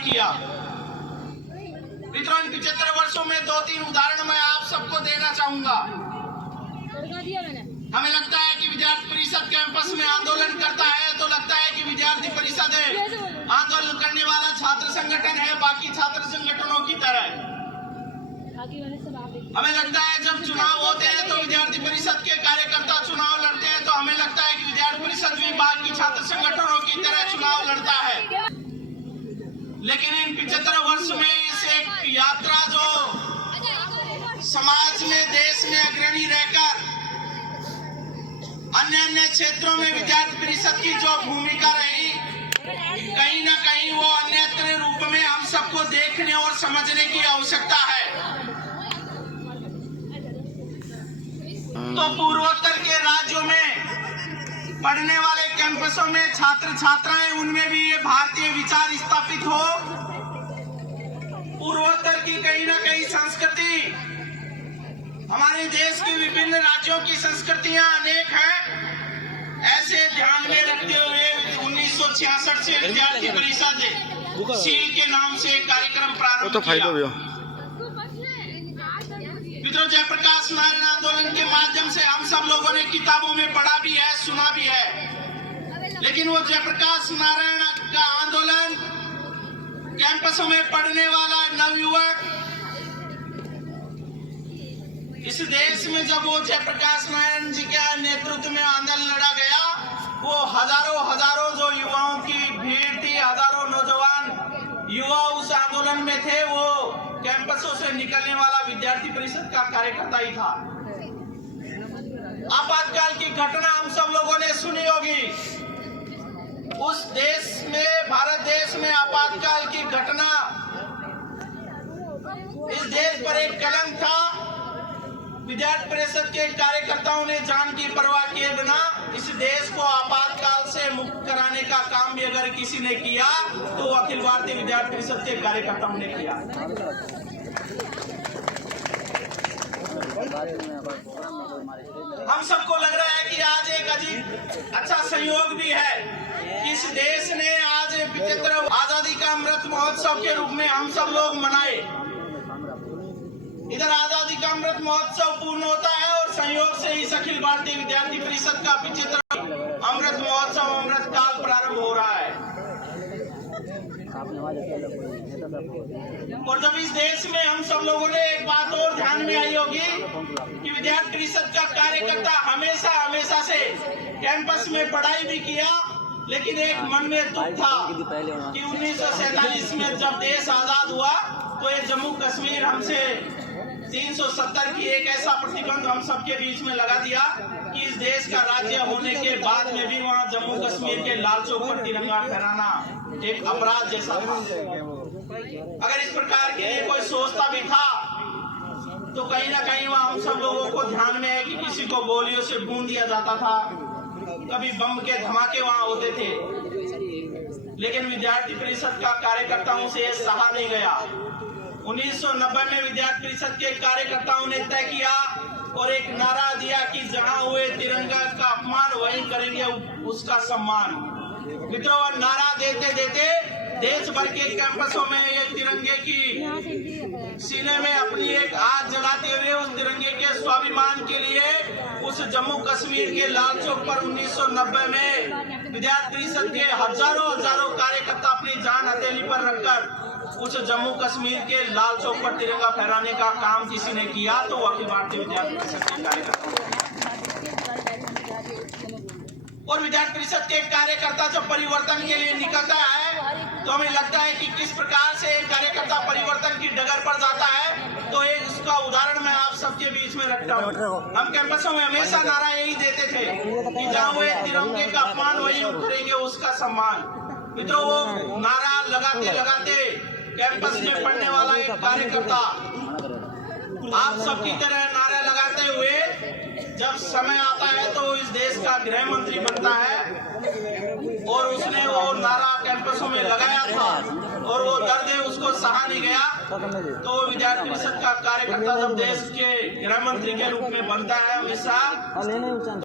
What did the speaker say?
किया। मित्रों, इन 75 वर्षों में 2-3 उदाहरण मैं आप सबको देना चाहूंगा। हमें लगता है कि विद्यार्थी परिषद कैंपस में आंदोलन करता है तो लगता है कि विद्यार्थी परिषद आंदोलन करने वाला छात्र संगठन है, बाकी छात्र संगठनों की तरह। हमें लगता है जब चुनाव होते हैं तो विद्यार्थी परिषद के कार्यकर्ता चुनाव लड़ते हैं तो हमें लगता है कि विद्यार्थी परिषद भी बाकी छात्र संगठनों की तरह चुनाव लड़ता है। लेकिन इन 75 वर्ष में इस एक यात्रा जो समाज में, देश में अग्रणी रहकर अन्य क्षेत्रों में विद्यार्थी परिषद की जो भूमिका रही, कहीं न कहीं वो अन्यत्र रूप में हम सबको देखने और समझने की आवश्यकता है। तो पूर्वोत्तर के राज्यों में पढ़ने वाले कैंपसों में छात्र छात्राएं, उनमें भी ये भारतीय विचार स्थापित हो। पूर्वोत्तर की कहीं न कहीं संस्कृति, हमारे देश के विभिन्न राज्यों की संस्कृतियां अनेक हैं। ऐसे ध्यान में रखते हुए 1966 से विद्यार्थी परिषद सील के नाम से एक कार्यक्रम प्रारंभ किया। मित्रों, जयप्रकाश नारायण आंदोलन के माध्यम से हम सब लोगों ने किताबों में पढ़ा भी है, सुना भी है। लेकिन वो जयप्रकाश नारायण का आंदोलन, कैंपसों में पढ़ने वाला नवयुवक, इस देश में जब वो जयप्रकाश नारायण जी के नेतृत्व में आंदोलन लड़ा गया, वो हजारों जो युवाओं की भीड़ थी, हजारों नौजवान युवा उस आंदोलन में थे, वो कैंपसों से निकलने वाला विद्यार्थी परिषद का कार्यकर्ता ही था। आपातकाल की घटना हम सब लोगों ने सुनी होगी। उस देश में, भारत देश में आपातकाल की घटना इस देश पर एक कलंक था। विद्यार्थी परिषद के कार्यकर्ताओं ने जान की परवाह किए बिना इस देश को आपातकाल से मुक्त कराने का काम भी अगर किसी ने किया तो अखिल भारतीय विद्यार्थी परिषद के कार्यकर्ताओं ने किया। हम सबको लग रहा है कि आज एक अजीब अच्छा संयोग भी है। इस देश ने आज 75 आजादी का अमृत महोत्सव के रूप में हम सब लोग मनाए। इधर आजादी का अमृत महोत्सव पूर्ण होता है और संयोग से इस अखिल भारतीय विद्यार्थी परिषद का 75 अमृत महोत्सव, अमृत काल प्रारंभ हो रहा है। और जब इस देश में हम सब लोगों ने एक बात और ध्यान में आई होगी कि विद्यार्थी परिषद का कार्यकर्ता हमेशा से कैंपस में पढ़ाई भी किया, लेकिन एक मन में दुख था कि 1947 में जब देश आजाद हुआ तो ये जम्मू कश्मीर हमसे 370 की एक ऐसा प्रतिबंध हम सबके बीच में लगा दिया कि इस देश का राज्य होने के बाद में भी वहाँ जम्मू कश्मीर के लाल चौक पर तिरंगा फहराना एक अपराध जैसा था। अगर इस प्रकार के लिए कोई सोचता भी था तो कहीं ना कहीं वहाँ हम सब लोगों को ध्यान में है कि किसी को गोलियों से भून दिया जाता था, कभी बम के धमाके वहाँ होते थे। लेकिन विद्यार्थी परिषद का कार्यकर्ताओं से सहा नहीं गया। 1990 में विद्यार्थी परिषद के कार्यकर्ताओं ने तय किया और एक नारा दिया कि जहां हुए तिरंगा का अपमान वहीं करेंगे उसका सम्मान। मित्रों, नारा देते देते देश भर के कैंपसों में ये तिरंगे की सीने में अपनी एक आग जलाते हुए उस तिरंगे के स्वाभिमान के लिए उस जम्मू कश्मीर के लाल चौक पर 1990 में विद्यार्थी परिषद के हजारों कार्यकर्ता अपनी जान हथेली पर रखकर उस जम्मू कश्मीर के लाल चौक पर तिरंगा फहराने का काम किसी ने किया तो अखिल भारतीय विद्यार्थी परिषद के कार्यकर्ता। और विद्यार्थी परिषद के कार्यकर्ता जब परिवर्तन के लिए निकलता है तो हमें लगता है कि किस प्रकार से एक कार्यकर्ता परिवर्तन की डगर पर जाता है। तो एक उसका उदाहरण मैं आप सबके बीच में रखता हूँ। हम कैंपसों में हमेशा नारा यही देते थे कि जहाँ हुए तिरंगे का अपमान वहीं करेंगे उसका सम्मान। मित्रों, वो नारा लगाते कैंपस में पढ़ने वाला एक कार्यकर्ता आप सबकी तरह नारा लगाते हुए जब समय आता है तो इस देश का गृह मंत्री बनता है और उसने वो नारा कैंपसों में लगाया था और वो दर्द उसको सहा नहीं गया। तो विद्यार्थी परिषद का कार्यकर्ता जब देश के गृह मंत्री के रूप में बनता है अमित शाह,